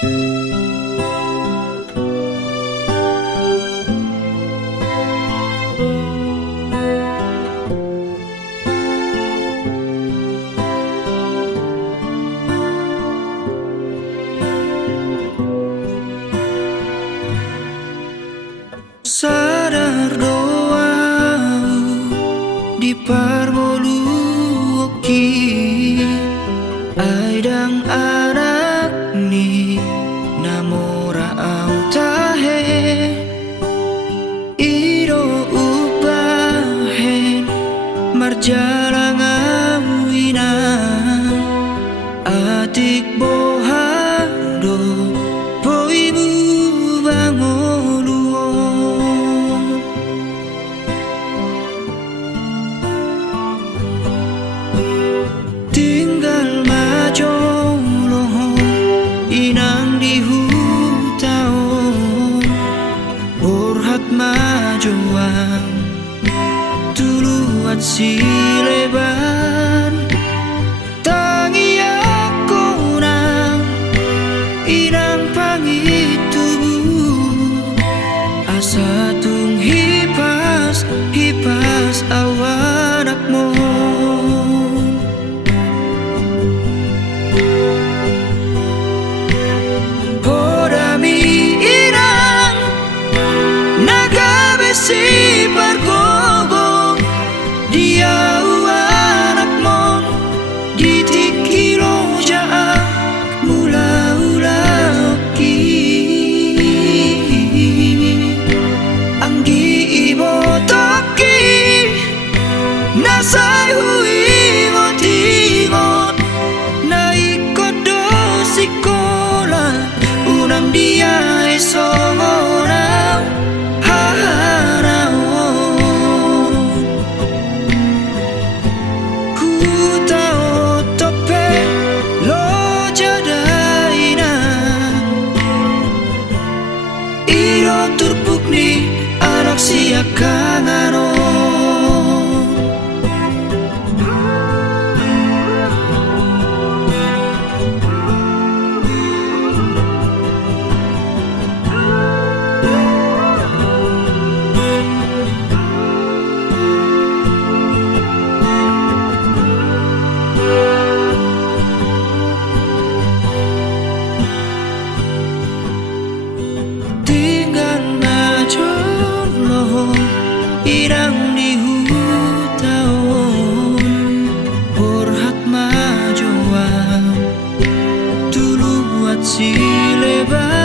Sadar doaku di parmoluki aidang anak ni namora au tahe iro ubahen marjalang awina atik bohado boibu bangoluo tinggal majolo inang di hutao borhat majoang tuluat sileban tangi ako nang inang pangitubu asa tung hipas hipas awanak mo si pargogong dia anak mon ditikilo jaa mula ulaki anggi ibo toki nasai hui motingon na ikut dosikola unang dia esongona turpuk ni anak siya kangano irang di hutaon borhat majoang tuluat sileban